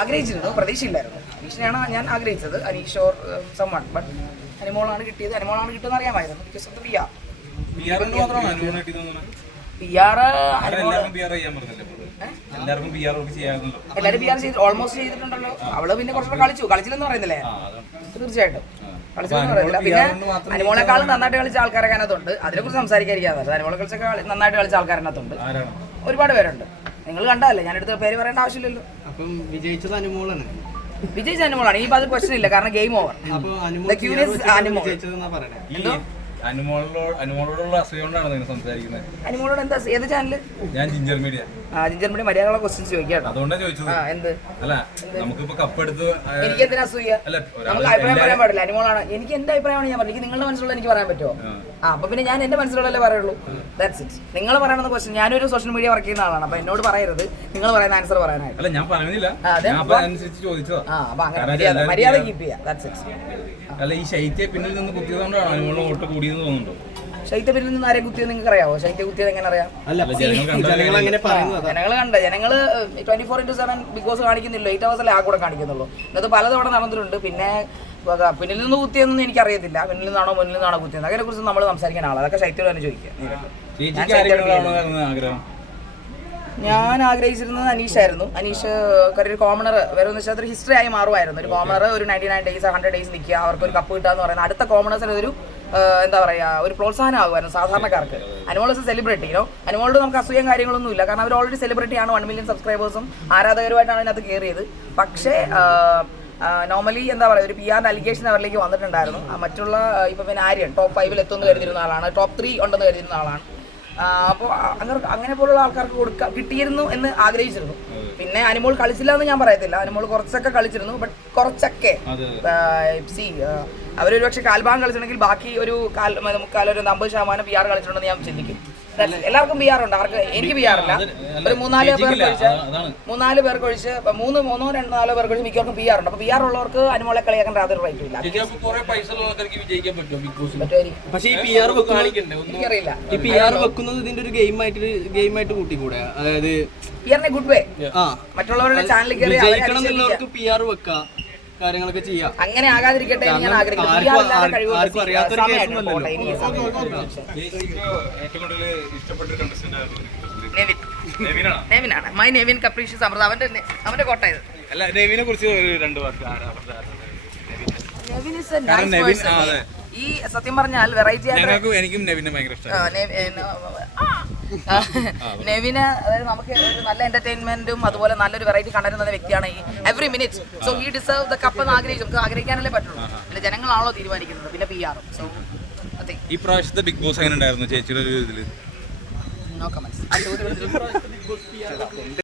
ആഗ്രഹിച്ചിരുന്നു. പ്രതീക്ഷയില്ലായിരുന്നു. അനീഷിനെയാണ് ഞാൻ ആഗ്രഹിച്ചത്. അനീഷ് ഓർ സമ്മൺ ബട്ട് അനിമോളാണ് കിട്ടിയത്. അനിമോളാണ് കിട്ടുമെന്ന് അറിയാമായിരുന്നു. Because of the P R P R ചെയ്ത് ഓൾമോസ്റ്റ് ചെയ്തിട്ടുണ്ടല്ലോ. അവൾ പിന്നെ കുറച്ചുകൂടെ കളിച്ചു. കളിച്ചില്ലെന്ന് പറയുന്നില്ലേ? തീർച്ചയായിട്ടും. കളിച്ചെന്ന് പറയുന്നില്ല. പിന്നെ അനുമോളെക്കാളും നന്നായിട്ട് കളിച്ച ആൾക്കാരൊക്കെ അതിനകത്തുണ്ട്. അതിനെക്കുറിച്ച് സംസാരിക്കാതിരിക്കാതെ അനിമോളെ കളിച്ചൊക്കെ കളിച്ച നന്നായിട്ട് കളിച്ച ആൾക്കാരനകത്തുണ്ട് ഒരുപാട് പേരുണ്ട്. നിങ്ങൾ കണ്ടതല്ലേ? ഞാൻ എടുത്ത പേര് പറയേണ്ട ആവശ്യമില്ലല്ലോ. അപ്പം വിജയിച്ചത് അനുമോളാണ്. വിജയിച്ച അനുമോളാണ്. ഈ അത് ക്വസ്റ്റൻ ഇല്ല. കാരണം ഗെയിം ഓവർ അപ്പൊ അനുമോൾ curious വിജയിച്ചതെന്നാ പറയണേ. അനുമോളോട് അനുമോളോടുള്ള അസൂയ കൊണ്ടാണ് നിങ്ങൾ സംസാരിക്കുന്നത്. അനിമോളോട് എന്താ ഏത് ചാനൽ ഞാൻ ജിഞ്ചർ മീഡിയ ആ ജിഞ്ചർ മീഡിയ ക്വസ്റ്റ്യൻസ് ചോദിക്കാം കേട്ടോ. അതുകൊണ്ടാണ് ചോദിച്ചത്. ആ എന്ത്? അല്ല നമുക്കിപ്പോ കപ്പെടുത്ത് ആ, എനിക്ക് എന്തിനാ അസൂയ? അല്ല ഒരാൾ നമുക്ക് അഭിപ്രായം പറയാൻ പാടില്ല. അനിമോളാണ്. എനിക്ക് എന്റെ അഭിപ്രായമാണ് ഞാൻ പറഞ്ഞത് നിങ്ങളുടെ മനസ്സിലുള്ള എനിക്ക് പറയാൻ പറ്റുമോ? ആ. അപ്പൊ പിന്നെ ഞാൻ എന്റെ മനസ്സിലുള്ളല്ലേ പറയുള്ളൂ. ദാറ്റ്സ് ഇറ്റ് നിങ്ങൾ പറയുന്ന ക്വസ്റ്റ്യൻ ഞാനൊരു സോഷ്യൽ മീഡിയ വർക്ക് ചെയ്യുന്ന ആളാണ്. അപ്പൊ എന്നോട് പറയരുത്. നിങ്ങൾ പറയുന്ന ആൻസർ പറയാനായിട്ട്. അല്ല ഞാൻ പറഞ്ഞില്ല. അനുസരിച്ച് ചോദിച്ചതാ. ആ അപ്പൊ അങ്ങനെ മര്യാദ. കീപ്പ് ചെയ്യാം. ദാറ്റ്സ് ഇറ്റ് അല്ല ഈ ശൈത്യ പിന്നിൽ നിന്ന് കുത്തിയതുകൊണ്ടാണ് അനുമോൾ വോട്ട് കൂടിയെന്ന് തോന്നുന്നുണ്ടോ? ശൈത്യപീരിൽ നിന്ന് ആരെ കുത്തിയത് നിങ്ങൾക്ക് അറിയാവോ? ശൈത്യ കുത്തിയത് എങ്ങനെ അറിയാം? ജനങ്ങൾ അങ്ങനെ പറയുന്നത് ജനങ്ങൾ കണ്ട ജനങ്ങൾ twenty four into seven Bigg Boss കാണിക്കുന്നില്ല. എയ്റ്റ് അവേഴ്സല്ലേ ആ കൂടെ കാണിക്കുന്നുള്ളൂ. ഇന്നത് പലതവണ നടന്നിട്ടുണ്ട്. പിന്നെ പിന്നിൽ നിന്ന് കുത്തിയെന്നൊന്നും എനിക്കറിയത്തില്ല. പിന്നിൽ നിന്നാണോ മുന്നിൽ നിന്നാണോ കുത്തിയത് അതിനെ കുറിച്ച് നമ്മൾ സംസാരിക്കാൻ ആളാണ് അതൊക്കെ ശൈത്യോട് തന്നെ ചോദിക്കുക. ഞാൻ ആഗ്രഹിച്ചിരുന്നത് അനീഷ് ആയിരുന്നു. അനീഷായിരുന്നു അനീഷ് ഒരു കോമണർ വരുമെന്ന് വെച്ചാൽ ഒരു ഹിസ്റ്ററി ആയി മാറുമായിരുന്നു. ഒരു കോമണർ ഒരു ninety nine days hundred days നിൽക്കുക അവർക്ക് ഒരു കപ്പ് കിട്ടുക എന്ന് പറയുന്നത് അടുത്ത കോമണേഴ്സിന് ഒരു എന്താ പറയുക ഒരു പ്രോത്സാഹനമാകുമായിരുന്നു സാധാരണക്കാർക്ക്. അനുമോൾ ഇസ് സെലിബ്രിറ്റി അനുമോളോട് നമുക്ക് അസൂയം കാര്യങ്ങളൊന്നും ഇല്ല. കാരണം അവർ ഓൾറെഡി സെലിബ്രിറ്റി ആണ് വൺ മില്യൺ സബ്സ്ക്രൈബേഴ്സും ആരാധകരുമായിട്ടാണ് അതിനകത്ത് കയറിയത് പക്ഷേ നോർമലി എന്താ പറയുക ഒരു പി ആറിന്റെ അലിഗേഷൻ അവരിലേക്ക് വന്നിട്ടുണ്ടായിരുന്നു. മറ്റുള്ള ഇപ്പം പിന്നെ ആര്യൻ ടോപ്പ് ഫൈവിൽ എത്തുമെന്ന് കരുതിയിരുന്ന ആളാണ് ടോപ്പ് ത്രീ ഉണ്ടെന്ന് കരുതിയിരുന്ന ആളാണ്. അപ്പോൾ അങ്ങനെ അങ്ങനെ പോലുള്ള ആൾക്കാർക്ക് കൊടുക്ക കിട്ടിയിരുന്നു എന്ന് ആഗ്രഹിച്ചിരുന്നു. പിന്നെ അനുമോൾ കളിച്ചില്ല എന്ന് ഞാൻ പറയത്തില്ല. അനുമോൾ കുറച്ചൊക്കെ കളിച്ചിരുന്നു ബട്ട് കുറച്ചൊക്കെ സി അവരൊരു പക്ഷേ കാൽഭാഗം കളിച്ചിട്ടുണ്ടെങ്കിൽ ബാക്കി ഒരു കാൽ മ- മുക്കാൽ ഒരു അമ്പത് ശതമാനം പി ആർ കളിച്ചിട്ടുണ്ടെന്ന് ഞാൻ ചിന്തിക്കും എല്ലാവർക്കും ബി ആർ ഉണ്ട് ആർക്ക് എനിക്ക് ബി ആർ ഇല്ല ഒരു മൂന്നാൽ പേർക്ക് ഒഴിച്ച് മൂന്നാൽ പേർക്ക് ഒഴിച്ച് മൂന്ന് മൂന്നോ രണ്ടോ നാലോ പേർക്ക് ഒഴിച്ച് മിക്കവർക്കും ബി ആർ ഉണ്ട് അപ്പൊ ബി ആർ ഉള്ളവർക്ക് അനുമോളെ കളിയാക്കാൻ യാതൊരു റൈറ്റും ഇല്ല എനിക്കറിയില്ല പി ആർ വെക്കുന്നത് ഇതിന്റെ ഒരു ഗെയിം ആയിട്ട് ഗെയിം ആയിട്ട് കൂട്ടിക്കൂടെ അതായത് പി ആറിനെ ഗുഡ് വേ മറ്റുള്ളവരുടെ ചാനലിൽ കയറി പി ആർ വെക്കാം കാര്യങ്ങളൊക്കെ ചെയ്യാം. അങ്ങനെ ആകാതിരിക്കട്ടെ ഞാൻ ആഗ്രഹിക്കുന്നു. മൈ നെവിൻ. കപ്രീഷ്യസ് അമൃത അവന്റെ അവന്റെ കോട്ട ഇത്. അല്ല നെവിനെ കുറിച്ച് ഒരു രണ്ട് നെവിൻ. ഈ സത്യം പറഞ്ഞാൽ വെറൈറ്റി ആയിട്ട് എനിക്കും നെവിനെ ഭയങ്കര ഇഷ്ടമാണ്. നെവിന് അതായത് നമുക്ക് ഒരു നല്ല എന്റർടൈൻമെന്റും അതുപോലെ നല്ലൊരു വെറൈറ്റി കണ്ടന്റ് തന്ന വ്യക്തിയാണ് ഈ every minute so he deserve the cup എന്ന് ആഗ്രഹിച്ചു. നമുക്ക് ആഗ്രഹിക്കാനല്ലേ പറ്റുള്ളൂ. പിന്നെ ജനങ്ങളാണല്ലോ തീരുമാനിക്കുന്നത്. പിന്നെ പി ആറും സോ അതെ. ഈ പ്രാവശ്യത്തെ ബിഗ് ബോസ് എങ്ങനെ ഉണ്ടായിരുന്നു? ചേച്ചിയുടെ ഒരു ഇതിൽ നോക്കാം മനസ്സിലായി